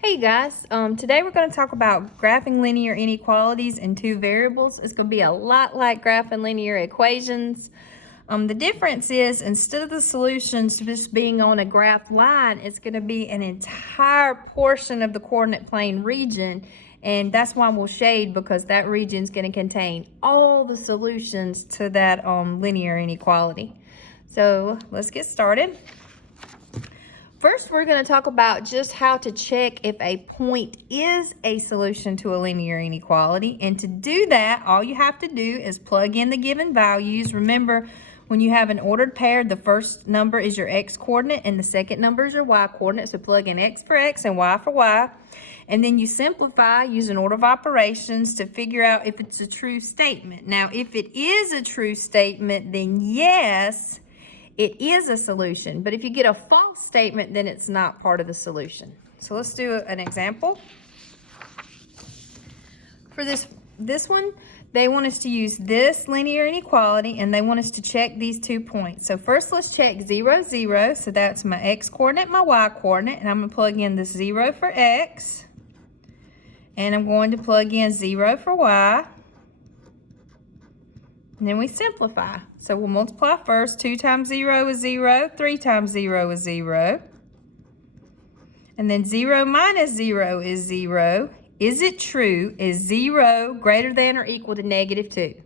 Hey guys, today we're going to talk about graphing linear inequalities in two variables. It's going to be a lot like graphing linear equations. The difference is instead of the solutions just being on a graph line, it's going to be an entire portion of the coordinate plane region, and that's why we'll shade, because that region is going to contain all the solutions to that linear inequality. So let's get started. First, we're going to talk about just how to check if a point is a solution to a linear inequality. And to do that, all you have to do is plug in the given values. Remember, when you have an ordered pair, the first number is your x-coordinate and the second number is your y-coordinate. So plug in x for x and y for y. And then you simplify using order of operations to figure out if it's a true statement. Now, if it is a true statement, then yes, it is a solution, but if you get a false statement, then it's not part of the solution. So let's do an example. For this one, they want us to use this linear inequality, and they want us to check these 2 points. So first, let's check 0, 0. So that's my x-coordinate, my y-coordinate, and I'm going to plug in this 0 for x, and I'm going to plug in 0 for y. And then we simplify. So we'll multiply first. 2 times 0 is 0. 3 times 0 is 0. And then 0 minus 0 is 0. Is it true? Is 0 greater than or equal to -2?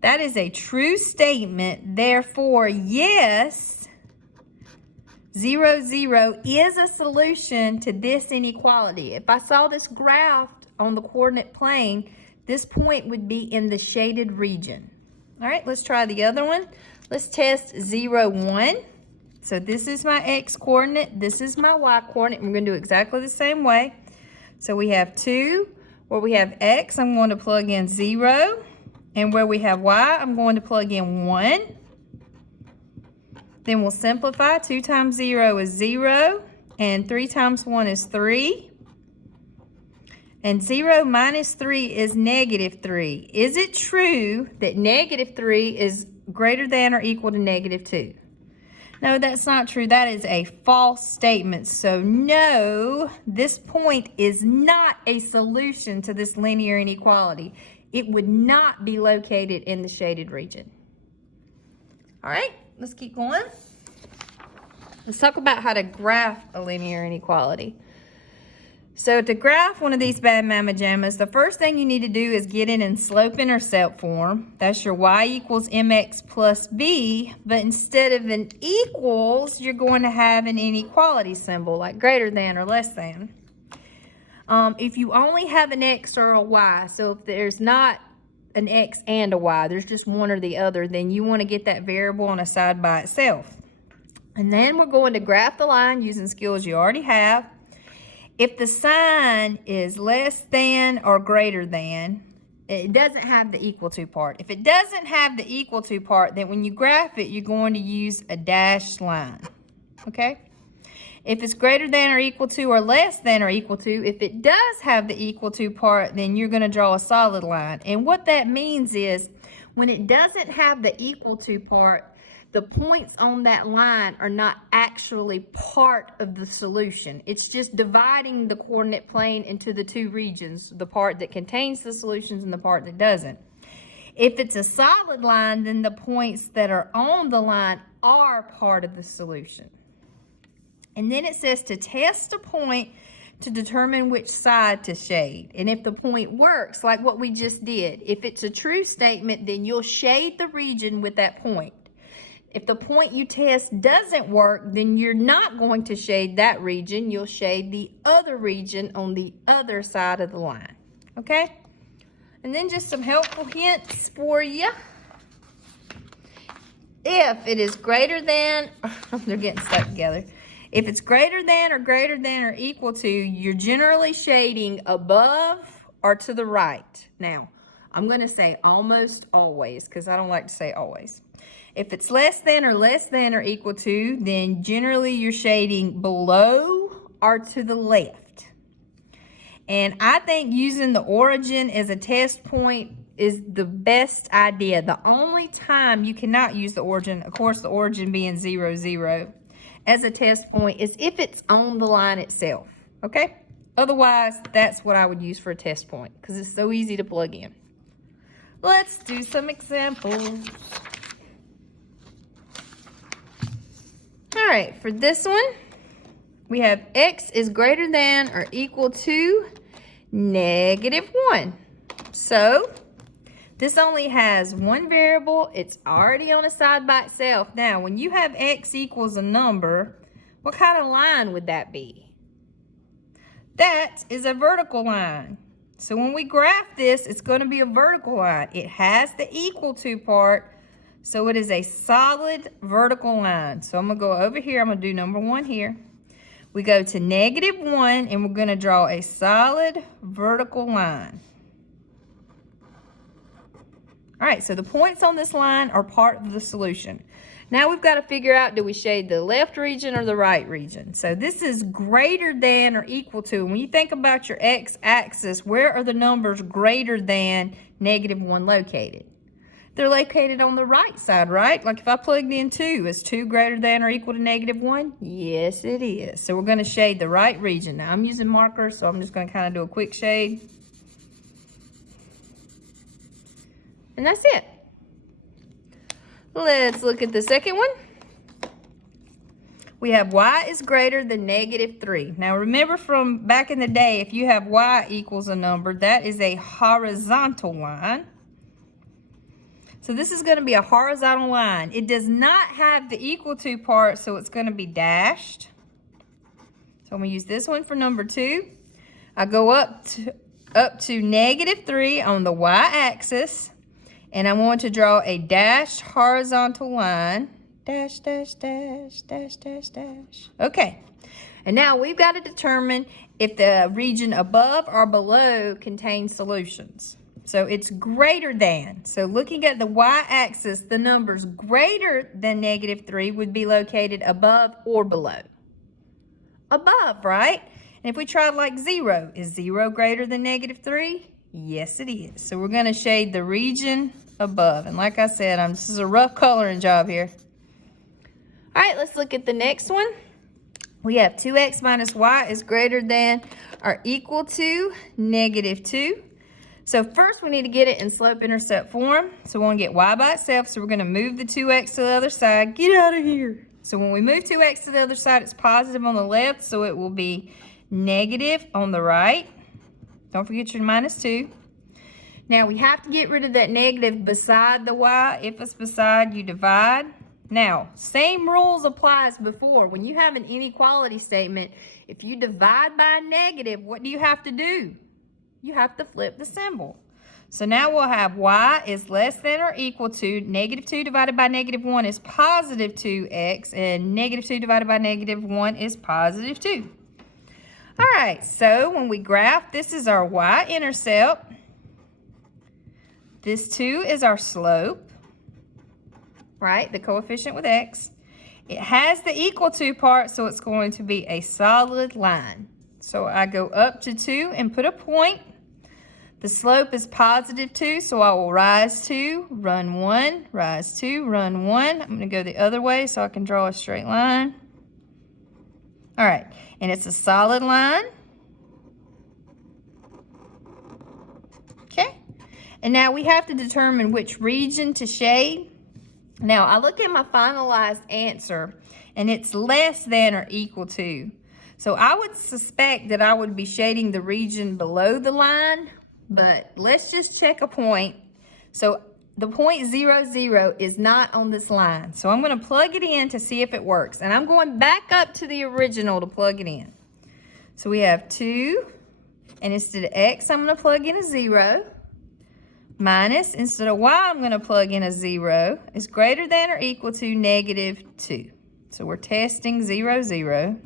That is a true statement. Therefore, yes, 0, 0 is a solution to this inequality. If I saw this graphed on the coordinate plane, this point would be in the shaded region. All right, let's try the other one. Let's test 0, 1. So this is my x-coordinate. This is my y-coordinate. We're going to do exactly the same way. So we have 2. Where we have x, I'm going to plug in 0. And where we have y, I'm going to plug in 1. Then we'll simplify. 2 times 0 is 0. And 3 times 1 is 3. And 0 minus 3 is -3. Is it true that -3 is greater than or equal to -2? No, that's not true. That is a false statement. So no, this point is not a solution to this linear inequality. It would not be located in the shaded region. All right, let's keep going. Let's talk about how to graph a linear inequality. So to graph one of these bad mamma jammas, the first thing you need to do is get it in slope-intercept form. That's your y equals mx plus b, but instead of an equals, you're going to have an inequality symbol, like greater than or less than. If you only have an x or a y, so if there's not an x and a y, there's just one or the other, then you want to get that variable on a side by itself. And then we're going to graph the line using skills you already have. If the sign is less than or greater than, it doesn't have the equal to part. If it doesn't have the equal to part, then when you graph it, you're going to use a dashed line, okay? If it's greater than or equal to or less than or equal to, if it does have the equal to part, then you're going to draw a solid line. And what that means is when it doesn't have the equal to part, the points on that line are not actually part of the solution. It's just dividing the coordinate plane into the two regions, the part that contains the solutions and the part that doesn't. If it's a solid line, then the points that are on the line are part of the solution. And then it says to test a point to determine which side to shade. And if the point works, like what we just did, if it's a true statement, then you'll shade the region with that point. If the point you test doesn't work, then you're not going to shade that region. You'll shade the other region on the other side of the line, okay? And then just some helpful hints for you. If it is greater than, they're getting stuck together. If it's greater than or equal to, you're generally shading above or to the right. Now, I'm going to say almost always, because I don't like to say always. If it's less than or equal to, then generally you're shading below or to the left. And I think using the origin as a test point is the best idea. The only time you cannot use the origin, of course the origin being 0, 0, as a test point is if it's on the line itself. okay? Otherwise, that's what I would use for a test point because it's so easy to plug in. Let's do some examples. All right, for this one, we have x is greater than or equal to -1. So this only has one variable. It's already on a side by itself. Now, when you have x equals a number, what kind of line would that be? That is a vertical line. So when we graph this, it's going to be a vertical line. It has the equal to part, so it is a solid vertical line. So I'm going to go over here. I'm going to do number 1 here. We go to -1, and we're going to draw a solid vertical line. All right, so the points on this line are part of the solution. Now we've got to figure out, do we shade the left region or the right region? So this is greater than or equal to. When you think about your x-axis, where are the numbers greater than -1 located? They're located on the right side, right? Like if I plugged in 2, is 2 greater than or equal to -1? Yes, it is. So we're going to shade the right region. Now I'm using markers, so I'm just going to kind of do a quick shade. And that's it. Let's look at the second one. We have y is greater than -3. Now remember from back in the day, if you have y equals a number, that is a horizontal line. So this is going to be a horizontal line. It does not have the equal to part, so it's going to be dashed. So I'm going to use this one for number 2. I go up to -3 on the y-axis. And I want to draw a dashed horizontal line. Dash, dash, dash, dash, dash, dash. Okay. And now we've got to determine if the region above or below contains solutions. So it's greater than. So looking at the y-axis, the numbers greater than -3 would be located above or below. Above, right? And if we tried like 0, is 0 greater than -3? Yes, it is. So we're going to shade the region above. And like I said, this is a rough coloring job here. All right, let's look at the next one. We have 2x minus y is greater than or equal to -2. So first we need to get it in slope-intercept form. So we're going to get y by itself. So we're going to move the 2x to the other side. Get out of here. So when we move 2x to the other side, it's positive on the left. So it will be negative on the right. Don't forget your -2. Now we have to get rid of that negative beside the y. If it's beside, you divide. Now, same rules apply as before. When you have an inequality statement, if you divide by a negative, what do you have to do? You have to flip the symbol. So now we'll have y is less than or equal to -2 divided by -1 is positive 2x, and -2 divided by -1 is positive 2. All right, so when we graph, this is our y-intercept. This 2 is our slope, right? The coefficient with x. It has the equal to part, so it's going to be a solid line. So I go up to 2 and put a point. The slope is positive 2, so I will rise 2, run 1, rise 2, run 1. I'm going to go the other way so I can draw a straight line. All right, and it's a solid line. Okay, and now we have to determine which region to shade. Now, I look at my finalized answer, and it's less than or equal to. So I would suspect that I would be shading the region below the line, but let's just check a point. So the point 0, 0 is not on this line. So I'm going to plug it in to see if it works. And I'm going back up to the original to plug it in. So we have 2, and instead of x, I'm going to plug in a 0. Minus, instead of y, I'm going to plug in a 0, is greater than or equal to -2. So we're testing 0, 0.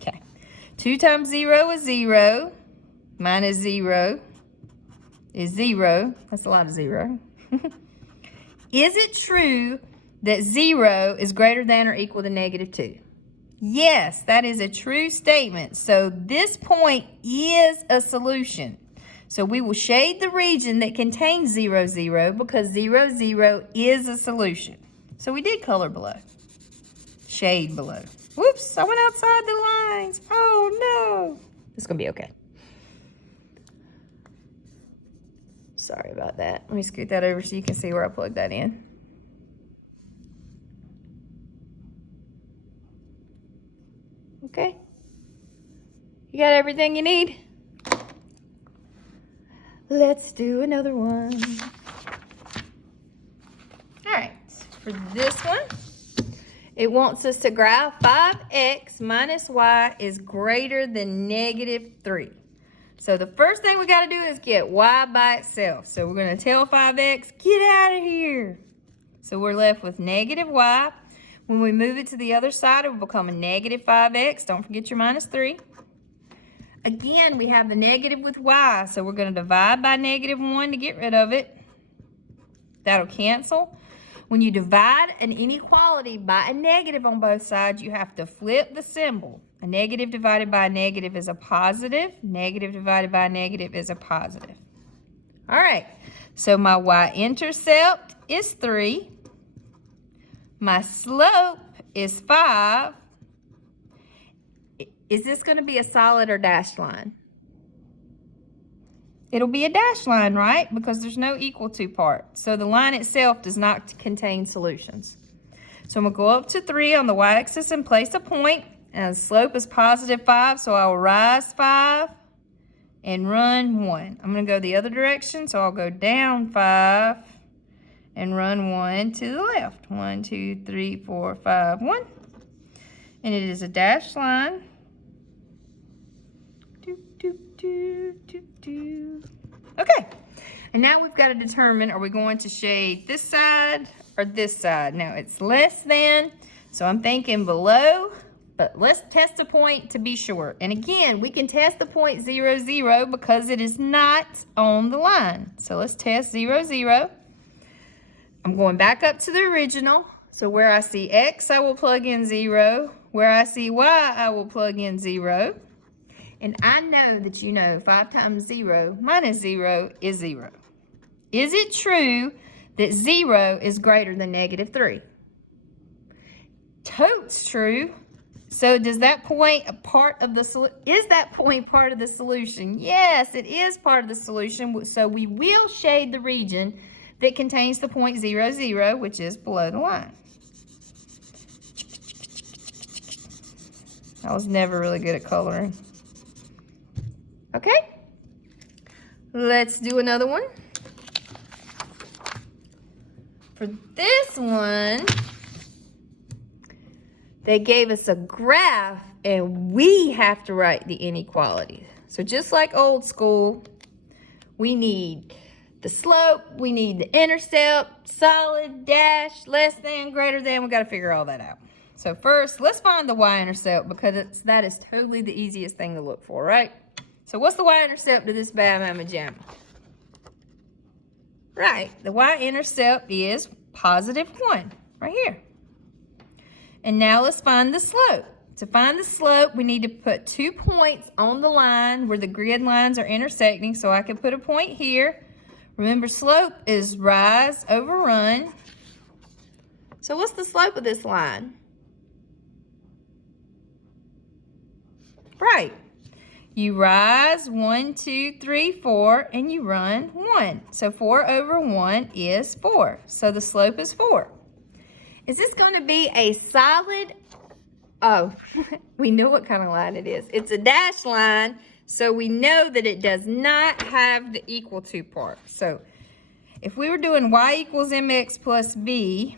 Okay. 2 times 0 is 0. Minus 0 is 0. That's a lot of 0. Is it true that 0 is greater than or equal to -2? Yes, that is a true statement. So this point is a solution. So we will shade the region that contains 0, 0 because 0, 0 is a solution. So we did color below. Shade below. Whoops, I went outside the lines. Oh no. It's going to be okay. Sorry about that. Let me scoot that over so you can see where I plugged that in. Okay. You got everything you need? Let's do another one. All right, for this one, it wants us to graph 5x minus y is greater than -3. So the first thing we got to do is get y by itself. So we're going to tell 5x, get out of here. So we're left with -y. When we move it to the other side, it will become a -5x. Don't forget your -3. Again, we have the negative with y, so we're going to divide by -1 to get rid of it. That'll cancel. When you divide an inequality by a negative on both sides, you have to flip the symbol. A negative divided by a negative is a positive. Negative divided by a negative is a positive. All right, so my y-intercept is 3. My slope is 5. Is this going to be a solid or dashed line? It'll be a dashed line, right? Because there's no equal to part. So the line itself does not contain solutions. So I'm going to go up to 3 on the y-axis and place a point. And the slope is +5, so I will rise 5 and run 1. I'm going to go the other direction, so I'll go down 5 and run 1 to the left. 1, 2, 3, 4, 5, 1. And it is a dashed line. Okay, and now we've got to determine, are we going to shade this side or this side? Now it's less than, so I'm thinking below, but let's test a point to be sure. And again, we can test the point 0, 0 because it is not on the line. So let's test 0, 0. I'm going back up to the original. So where I see x, I will plug in 0. Where I see y, I will plug in 0. And I know that you know 5 times 0 minus 0 is 0. Is it true that 0 is greater than -3? Totes true. So does that point a part of the solution? Is that point part of the solution? Yes, it is part of the solution. So we will shade the region that contains the point 0, 0, which is below the line. I was never really good at coloring. Okay, let's do another one. For this one, they gave us a graph and we have to write the inequality. So just like old school, we need the slope, we need the intercept, solid, dash, less than, greater than. We got to figure all that out. So first, let's find the y-intercept because that is totally the easiest thing to look for, right? So what's the y-intercept of this bad mama jamma? Right, the y-intercept is +1, right here. And now let's find the slope. To find the slope, we need to put 2 points on the line where the grid lines are intersecting. So I can put a point here. Remember, slope is rise over run. So what's the slope of this line? Right. You rise 1, 2, 3, 4, and you run 1. So 4 over 1 is 4. So the slope is 4. Is this going to be a solid? Oh, we know what kind of line it is. It's a dashed line, so we know that it does not have the equal to part. So if we were doing y equals mx plus b,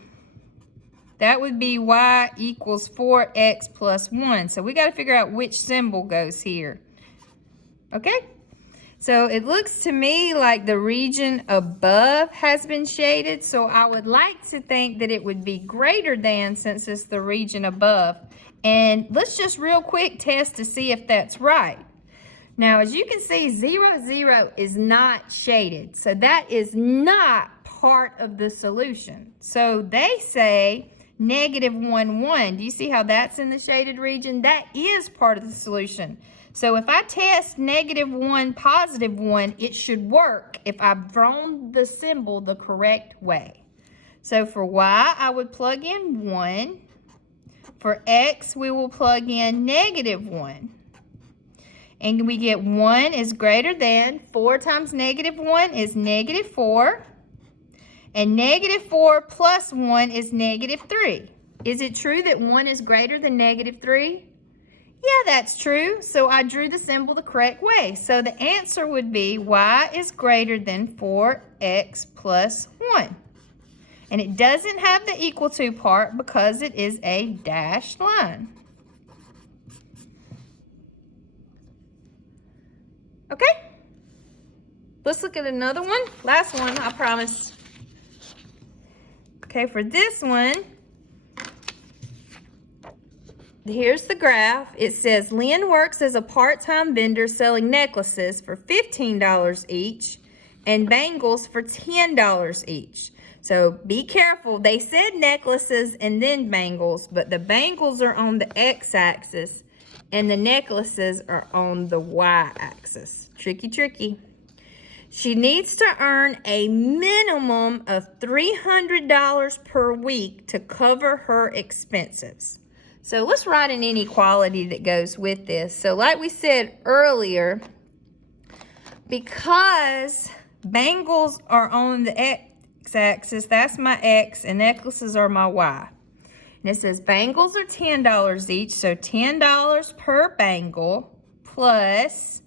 that would be y equals 4x plus 1. So we got to figure out which symbol goes here. Okay, so it looks to me like the region above has been shaded, so I would like to think that it would be greater than since it's the region above. And let's just real quick test to see if that's right. Now, as you can see, 0, 0 is not shaded, so that is not part of the solution. So they say -1, 1. Do you see how that's in the shaded region? That is part of the solution. So if I test -1, +1, it should work if I've drawn the symbol the correct way. So for y, I would plug in 1. For x, we will plug in -1. And we get 1 is greater than, 4 times negative 1 is negative 4. And negative 4 plus 1 is negative 3. Is it true that 1 is greater than negative 3? Yeah, that's true. So I drew the symbol the correct way. So the answer would be y is greater than 4x plus 1. And it doesn't have the equal to part because it is a dashed line. Okay, let's look at another one. Last one, I promise. Okay, for this one, here's the graph. It says Lynn works as a part-time vendor selling necklaces for $15 each and bangles for $10 each. So be careful. They said necklaces and then bangles, but the bangles are on the x-axis and the necklaces are on the y-axis. Tricky, tricky. She needs to earn a minimum of $300 per week to cover her expenses. So let's write an inequality that goes with this. So like we said earlier, because bangles are on the x-axis, that's my x, and necklaces are my y. And it says bangles are $10 each, so $10 per bangle plus,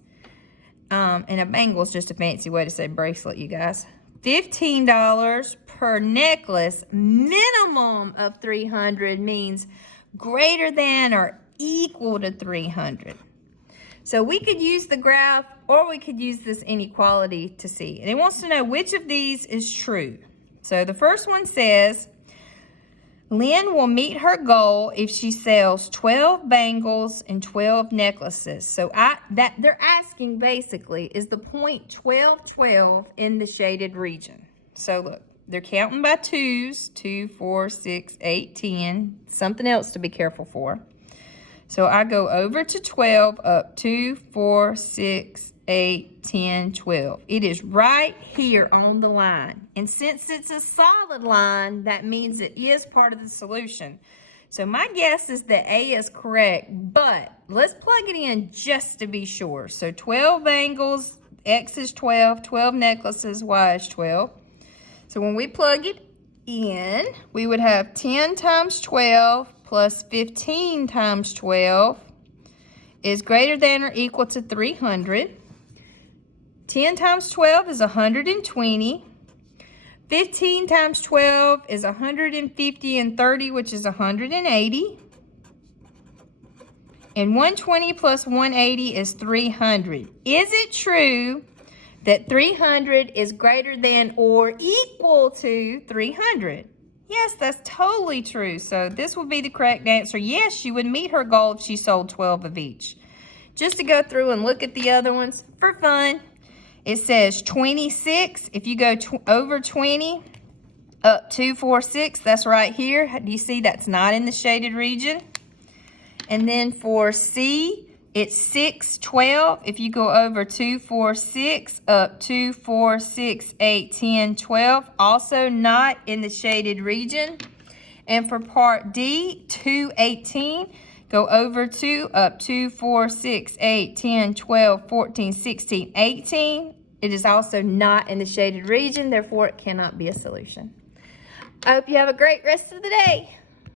and a bangle is just a fancy way to say bracelet, you guys. $15 per necklace, minimum of $300 means greater than or equal to 300. So we could use the graph or we could use this inequality to see. And it wants to know which of these is true. So the first one says, Lynn will meet her goal if she sells 12 bangles and 12 necklaces. So they're asking basically, is the point 12, 12 in the shaded region? So look, they're counting by twos, 2, 4, 6, 8, 10. Something else to be careful for. So I go over to 12, up 2, 4, 6, 8, 10, 12. It is right here on the line. And since it's a solid line, that means it is part of the solution. So my guess is that A is correct, but let's plug it in just to be sure. So 12 bangles, X is 12, 12 necklaces, Y is 12. So when we plug it in, we would have 10 times 12 plus 15 times 12 is greater than or equal to 300. 10 times 12 is 120. 15 times 12 is 150 and 30, which is 180. And 120 plus 180 is 300. Is it true that 300 is greater than or equal to 300? Yes, that's totally true. So this would be the correct answer. Yes, she would meet her goal if she sold 12 of each. Just to go through and look at the other ones for fun. It says 26. If you go over 20, up 2, 4, 6, that's right here. Do you see that's not in the shaded region? And then for C, it's 6, 12. If you go over 2, 4, 6, up 2, 4, 6, 8, 10, 12, also not in the shaded region. And for part D, 2, 18, go over 2, up 2, 4, 6, 8, 10, 12, 14, 16, 18. It is also not in the shaded region, therefore it cannot be a solution. I hope you have a great rest of the day.